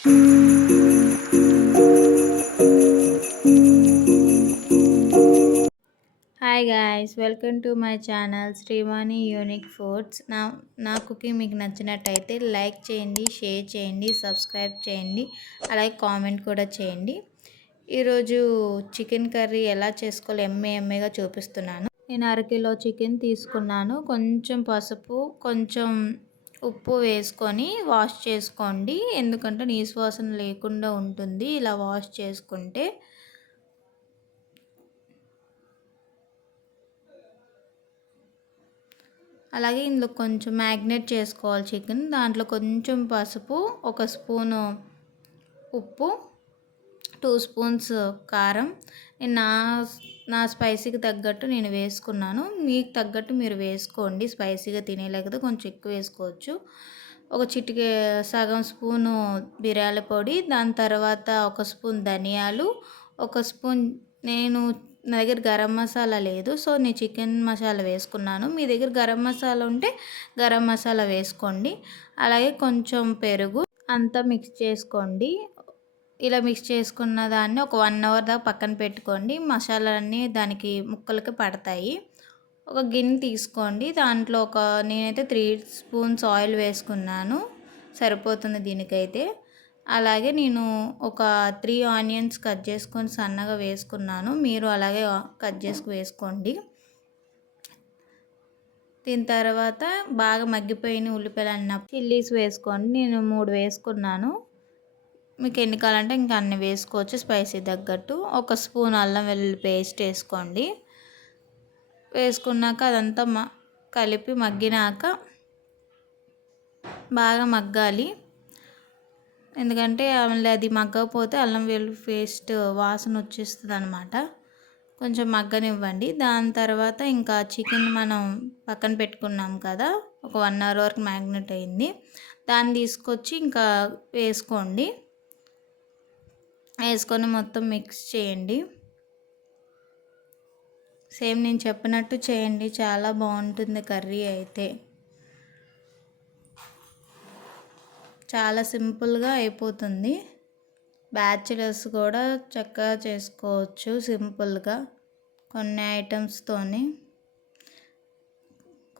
Hi guys, welcome to my channel Srivani unique foods. నా cooking మీకు నచ్చినట్టయితే లైక్ చేయండి, షేర్ చేయండి, సబ్స్క్రైబ్ చేయండి, అలాగే కామెంట్ కూడా చేయండి. ఈరోజు చికెన్ కర్రీ ఎలా చేసుకోవాలో ఎమ్మేగా చూపిస్తున్నాను. నేను అరకిలో చికెన్ తీసుకున్నాను. కొంచెం పసుపు, కొంచెం ఉప్పు వేసుకొని వాష్ చేసుకోండి, ఎందుకంటే నీసు వాసన లేకుండా ఉంటుంది ఇలా వాష్ చేసుకుంటే. అలాగే ఇందులో కొంచెం మ్యాగ్నేట్ చేసుకోవాలి చికెన్. దాంట్లో కొంచెం పసుపు, ఒక స్పూను ఉప్పు, 2 స్పూన్స్ కారం. నేను నా స్పైసీకి తగ్గట్టు నేను వేసుకున్నాను. మీకు తగ్గట్టు మీరు వేసుకోండి. స్పైసీగా తినేలేకపోతే కొంచెం ఎక్కువ వేసుకోవచ్చు. ఒక సగం స్పూను బిర్యానీ పొడి, దాని తర్వాత ఒక స్పూన్ ధనియాలు, ఒక స్పూన్ నా దగ్గర గరం మసాలా లేదు, సో నేను చికెన్ మసాలా వేసుకున్నాను. మీ దగ్గర గరం మసాలా ఉంటే గరం మసాలా వేసుకోండి. అలాగే కొంచెం పెరుగు, అంతా మిక్స్ చేసుకోండి. ఇలా మిక్స్ చేసుకున్న దాన్ని ఒక 1 అవర్ దాకా పక్కన పెట్టుకోండి. మసాలాలన్నీ దానికి ముక్కలకి పడతాయి. ఒక గిన్నె తీసుకోండి, దాంట్లో నేనైతే 3 స్పూన్స్ ఆయిల్ వేసుకున్నాను, సరిపోతుంది దీనికైతే. అలాగే నేను ఒక 3 ఆనియన్స్ కట్ చేసుకొని సన్నగా వేసుకున్నాను. మీరు అలాగే కట్ చేసుకు వేసుకోండి. దీని తర్వాత బాగా మగ్గిపోయిన ఉల్లిపాయలు అన్నప్పుడు చిల్లీస్ వేసుకోండి. నేను 3 వేసుకున్నాను. మీకు ఎన్ని కావాలంటే ఇంకా అన్ని వేసుకోవచ్చు స్పైసీ తగ్గట్టు. ఒక స్పూన్ అల్లం వెల్లుల్లి పేస్ట్ వేసుకోండి. వేసుకున్నాక అదంతా కలిపి మగ్గినాక బాగా మగ్గాలి, ఎందుకంటే అది మగ్గకపోతే అల్లం వెల్లుల్లి పేస్ట్ వాసన వచ్చేస్తుంది అన్నమాట. కొంచెం మగ్గనివ్వండి. దాని తర్వాత ఇంకా చికెన్ మనం పక్కన పెట్టుకున్నాం కదా, ఒక 1 అవర్ వరకు మ్యాగ్నెట్ అయింది, దాన్ని తీసుకొచ్చి ఇంకా వేసుకొని మొత్తం మిక్స్ చేయండి. సేమ్ నేను చెప్పినట్టు చేయండి, చాలా బాగుంటుంది కర్రీ అయితే. చాలా సింపుల్గా అయిపోతుంది. బ్యాచిలర్స్ కూడా చక్కగా చేసుకోవచ్చు సింపుల్గా కొన్ని ఐటమ్స్తోని.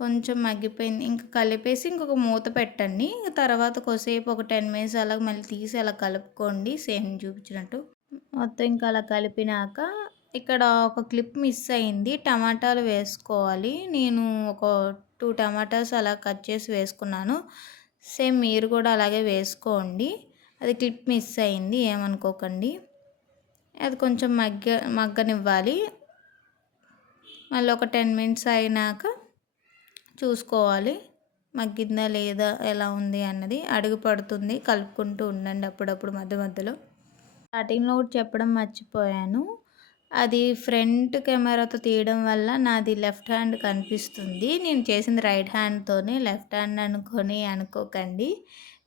కొంచెం మగ్గిపోయింది, ఇంకా కలిపేసి ఇంకొక మూత పెట్టండి. తర్వాత కొద్దిసేపు ఒక 10 మినిట్స్ అలా మళ్ళీ తీసి అలా కలుపుకోండి, సేమ్ చూపించినట్టు. మొత్తం ఇంకా అలా కలిపినాక ఇక్కడ ఒక క్లిప్ మిస్ అయింది, టమాటాలు వేసుకోవాలి. నేను ఒక 2 టమాటాస్ అలా కట్ చేసి వేసుకున్నాను. సేమ్ మీరు కూడా అలాగే వేసుకోండి. అది క్లిప్ మిస్ అయింది, ఏమనుకోకండి. అది కొంచెం మగ్గనివ్వాలి. మళ్ళీ ఒక 10 మినిట్స్ అయినాక చూసుకోవాలి మగ్గిందా లేదా, ఎలా ఉంది అన్నది. అడుగు పడుతుంది, కలుపుకుంటూ ఉండండి అప్పుడప్పుడు మధ్య మధ్యలో. స్టార్టింగ్లో కూడా చెప్పడం మర్చిపోయాను, అది ఫ్రంట్ కెమెరాతో తీయడం వల్ల నాది లెఫ్ట్ హ్యాండ్ కనిపిస్తుంది. నేను చేసింది రైట్ హ్యాండ్తోనే, లెఫ్ట్ హ్యాండ్ అనుకోకండి,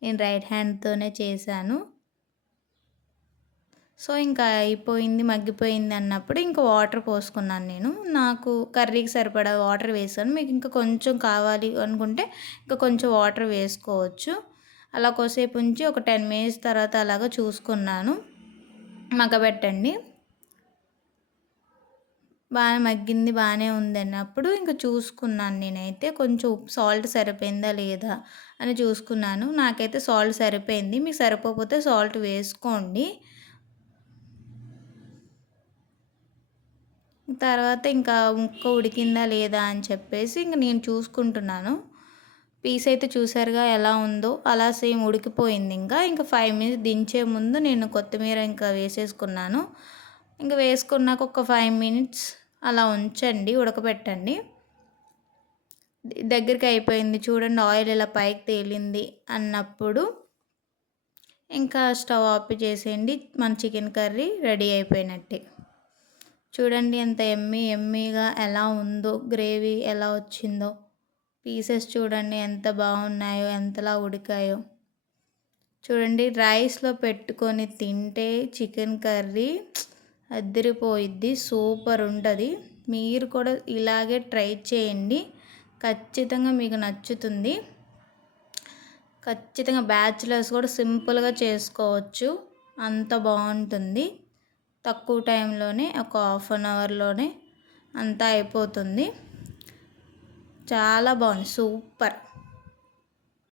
నేను రైట్ హ్యాండ్తోనే చేశాను. సో ఇంకా అయిపోయింది, మగ్గిపోయింది అన్నప్పుడు ఇంకా వాటర్ పోసుకున్నాను నేను. నాకు కర్రీకి సరిపడా వాటర్ వేసాను. మీకు ఇంకా కొంచెం కావాలి అనుకుంటే ఇంకా కొంచెం వాటర్ వేసుకోవచ్చు. అలా కొద్దిసేపు ఉంచి ఒక 10 మినిట్స్ తర్వాత అలాగా చూసుకున్నాను. మగ్గబెట్టండి. బాగా మగ్గింది, బాగానే ఉంది అన్నప్పుడు ఇంకా చూసుకున్నాను నేనైతే, కొంచెం సాల్ట్ సరిపోయిందా లేదా అని చూసుకున్నాను. నాకైతే సాల్ట్ సరిపోయింది, మీకు సరిపోకపోతే సాల్ట్ వేసుకోండి. తర్వాత ఇంకా ముక్క ఉడికిందా లేదా అని చెప్పేసి ఇంక నేను చూసుకుంటున్నాను. పీస్ అయితే చూసారుగా ఎలా ఉందో, అలా సేమ్ ఉడికిపోయింది. ఇంకా 5 మినిట్స్ దించే ముందు నేను కొత్తిమీర ఇంకా వేసేసుకున్నాను. ఇంకా వేసుకున్నాక ఒక 5 మినిట్స్ అలా ఉంచండి, ఉడకబెట్టండి. దగ్గరికి అయిపోయింది చూడండి, ఆయిల్ ఇలా పైకి తేలింది అన్నప్పుడు ఇంకా స్టవ్ ఆఫ్ చేసేయండి. మన చికెన్ కర్రీ రెడీ అయిపోయినట్టే. చూడండి ఎంత ఎమ్మీగా ఎలా ఉందో, గ్రేవీ ఎలా వచ్చిందో, పీసెస్ చూడండి ఎంత బాగున్నాయో, ఎంతలా ఉడికాయో. చూడండి, రైస్లో పెట్టుకొని తింటే చికెన్ కర్రీ అదిరిపోయిద్ది, సూపర్ ఉంటుంది. మీరు కూడా ఇలాగే ట్రై చేయండి, ఖచ్చితంగా మీకు నచ్చుతుంది. ఖచ్చితంగా బ్యాచిలర్స్ కూడా సింపుల్గా చేసుకోవచ్చు, అంత బాగుంటుంది. తక్కువ టైంలోనే ఒక 1/2 అవర్లోనే అంతా అయిపోతుంది. చాలా బాగుంది, సూపర్.